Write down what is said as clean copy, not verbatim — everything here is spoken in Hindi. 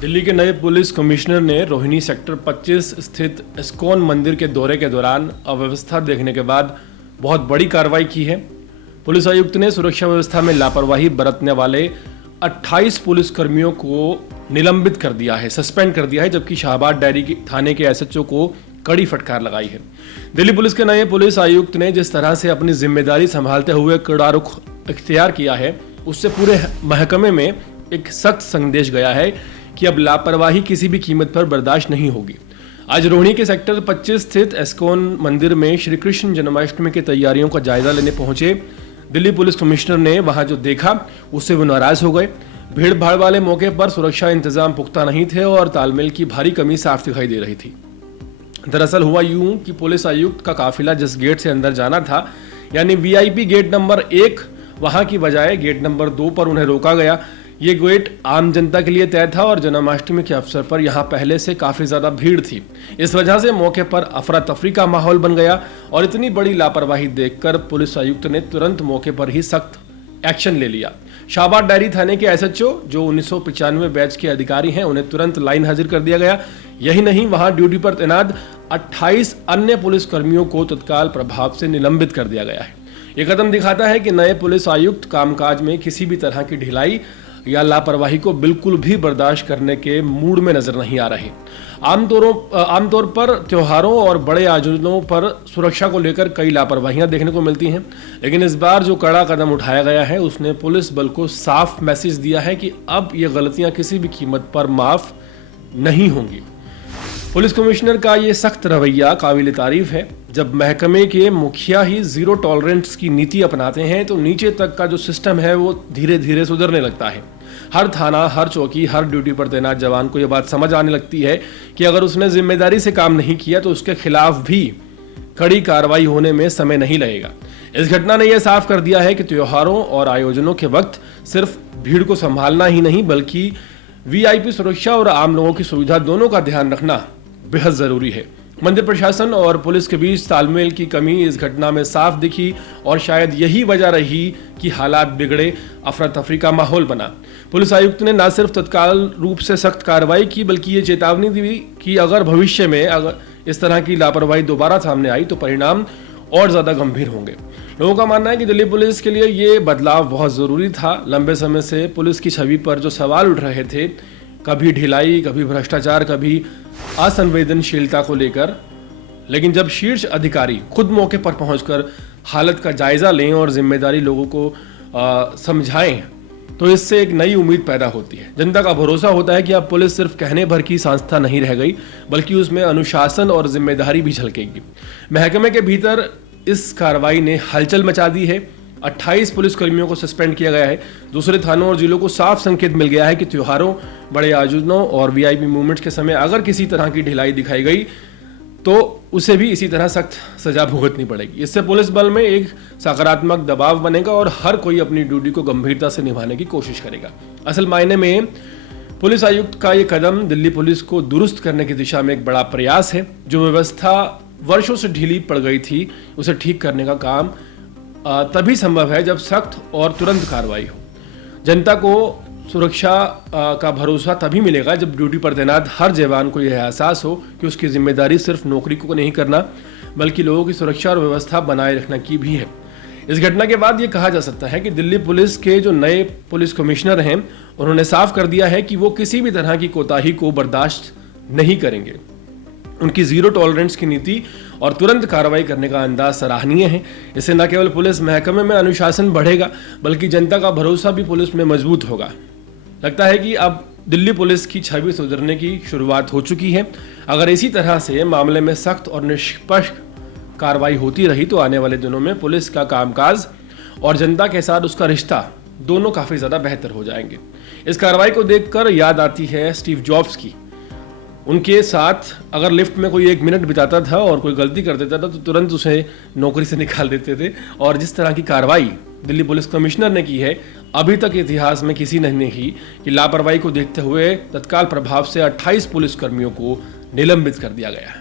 दिल्ली के नए पुलिस कमिश्नर ने रोहिणी सेक्टर 25 स्थित इस्कॉन मंदिर के दौरे के दौरान अव्यवस्था देखने के बाद बहुत बड़ी कार्रवाई की है। पुलिस आयुक्त ने सुरक्षा व्यवस्था में लापरवाही बरतने वाले 28 पुलिस कर्मियों को निलंबित कर दिया है, सस्पेंड कर दिया है, जबकि शाहबाद डायरी थाने के एसएचओ को कड़ी फटकार लगाई है। दिल्ली पुलिस के नए पुलिस आयुक्त ने जिस तरह से अपनी जिम्मेदारी संभालते हुए कड़ा रुख इख्तियार किया है, उससे पूरे महकमे में एक सख्त संदेश गया है कि अब लापरवाही किसी भी कीमत पर बर्दाश्त नहीं होगी। आज रोहिणी के सेक्टर 25 स्थित इस्कॉन मंदिर में श्री कृष्ण जन्माष्टमी की तैयारियों का जायजा लेने पहुंचे दिल्ली पुलिस कमिश्नर ने वहां जो देखा उससे वो नाराज हो गए। भीड़ भाड़ वाले मौके पर सुरक्षा इंतजाम पुख्ता नहीं थे और तालमेल की भारी कमी साफ दिखाई दे रही थी। दरअसल हुआ यूं कि पुलिस आयुक्त का काफिला जिस गेट से अंदर जाना था, यानी वीआईपी गेट नंबर 1, वहां की बजाय गेट नंबर 2 पर उन्हें रोका गया। ये गेट आम जनता के लिए तय था और जन्माष्टमी के अवसर पर यहाँ पहले से काफी ज्यादा भीड़ थी। इस वजह से मौके पर अफरा तफरी का माहौल बन गया और इतनी बड़ी लापरवाही देखकर पुलिस आयुक्त ने तुरंत मौके पर ही सख्त एक्शन ले लिया। शाहबाद डायरी थाने के एसएचओ जो 1995 बैच के अधिकारी हैं, उन्हें तुरंत लाइन हाजिर कर दिया गया। यही नहीं, वहां ड्यूटी पर तैनात 28 अन्य पुलिस कर्मियों को तत्काल प्रभाव से निलंबित कर दिया गया है। ये कदम दिखाता है कि नए पुलिस आयुक्त कामकाज में किसी भी तरह की ढिलाई या लापरवाही को बिल्कुल भी बर्दाश्त करने के मूड में नजर नहीं आ रहे। आमतौर पर त्योहारों और बड़े आयोजनों पर सुरक्षा को लेकर कई लापरवाहियां देखने को मिलती हैं, लेकिन इस बार जो कड़ा कदम उठाया गया है उसने पुलिस बल को साफ मैसेज दिया है कि अब ये गलतियां किसी भी कीमत पर माफ नहीं होंगी। पुलिस कमिश्नर का ये सख्त रवैया काबिल तारीफ है। जब महकमे के मुखिया ही जीरो टॉलरेंस की नीति अपनाते हैं तो नीचे तक का जो सिस्टम है वो धीरे धीरे सुधरने लगता है। हर थाना, हर चौकी, हर ड्यूटी पर तैनात जवान को यह बात समझ आने लगती है कि अगर उसने जिम्मेदारी से काम नहीं किया तो उसके खिलाफ भी कड़ी कार्रवाई होने में समय नहीं लगेगा। इस घटना ने यह साफ कर दिया है कि त्योहारों और आयोजनों के वक्त सिर्फ भीड़ को संभालना ही नहीं बल्कि वीआईपी सुरक्षा और आम लोगों की सुविधा दोनों का ध्यान रखना बेहद जरूरी है। मंदिर प्रशासन और पुलिस के बीच तालमेल की कमी इस घटना में साफ दिखी और शायद यही वजह रही कि हालात बिगड़े, अफरा तफरी का माहौल बना। पुलिस आयुक्त ने न सिर्फ तत्काल रूप से सख्त कार्रवाई की बल्कि ये चेतावनी दी कि अगर भविष्य में इस तरह की लापरवाही दोबारा सामने आई तो परिणाम और ज्यादा गंभीर होंगे। लोगों का मानना है कि दिल्ली पुलिस के लिए ये बदलाव बहुत जरूरी था। लंबे समय से पुलिस की छवि पर जो सवाल उठ रहे थे, कभी ढिलाई, कभी भ्रष्टाचार, कभी असंवेदनशीलता को लेकर, लेकिन जब शीर्ष अधिकारी खुद मौके पर पहुंचकर हालत का जायजा लें और जिम्मेदारी लोगों को समझाएं तो इससे एक नई उम्मीद पैदा होती है। जनता का भरोसा होता है कि अब पुलिस सिर्फ कहने भर की संस्था नहीं रह गई बल्कि उसमें अनुशासन और जिम्मेदारी भी झलकेगी। महकमे के भीतर इस कार्रवाई ने हलचल मचा दी है। 28 पुलिस कर्मियों को सस्पेंड किया गया है। दूसरे थानों और जिलों को साफ संकेत मिल गया है कि त्योहारों, बड़े आयोजनों और वीआईपी मूवमेंट्स के समय अगर किसी तरह की ढिलाई दिखाई गई तो उसे भी इसी तरह सख्त सजा भुगतनी पड़ेगी। इससे पुलिस बल में एक सकारात्मक दबाव बनेगा और हर कोई अपनी ड्यूटी को गंभीरता से निभाने की कोशिश करेगा। असल मायने में पुलिस आयुक्त का ये कदम दिल्ली पुलिस को दुरुस्त करने की दिशा में एक बड़ा प्रयास है। जो व्यवस्था वर्षों से ढीली पड़ गई थी उसे ठीक करने का काम तभी संभव है जब सख्त और तुरंत कार्रवाई हो। जनता को सुरक्षा का भरोसा तभी मिलेगा जब ड्यूटी पर तैनात हर जवान को यह एहसास हो कि उसकी जिम्मेदारी सिर्फ नौकरी को नहीं करना बल्कि लोगों की सुरक्षा और व्यवस्था बनाए रखना की भी है। इस घटना के बाद ये कहा जा सकता है कि दिल्ली पुलिस के जो नए पुलिस कमिश्नर हैं उन्होंने साफ कर दिया है कि वो किसी भी तरह की कोताही को बर्दाश्त नहीं करेंगे। उनकी जीरो टॉलरेंस की नीति और तुरंत कार्रवाई करने का अंदाज सराहनीय है। इससे न केवल पुलिस महकमे में अनुशासन बढ़ेगा बल्कि जनता का भरोसा भी पुलिस में मजबूत होगा। लगता है कि अब दिल्ली पुलिस की छवि सुधरने की शुरुआत हो चुकी है। अगर इसी तरह से मामले में सख्त और निष्पक्ष कार्रवाई होती रही तो आने वाले दिनों में पुलिस का कामकाज और जनता के साथ उसका रिश्ता दोनों काफी ज्यादा बेहतर हो जाएंगे। इस कार्रवाई को देखकर याद आती है स्टीव जॉब्स की। उनके साथ अगर लिफ्ट में कोई 1 मिनट बिताता था और कोई गलती कर देता था तो तुरंत उसे नौकरी से निकाल देते थे। और जिस तरह की कार्रवाई दिल्ली पुलिस कमिश्नर ने की है, अभी तक इतिहास में किसी ने नहीं की कि लापरवाही को देखते हुए तत्काल प्रभाव से 28 पुलिस कर्मियों को निलंबित कर दिया गया।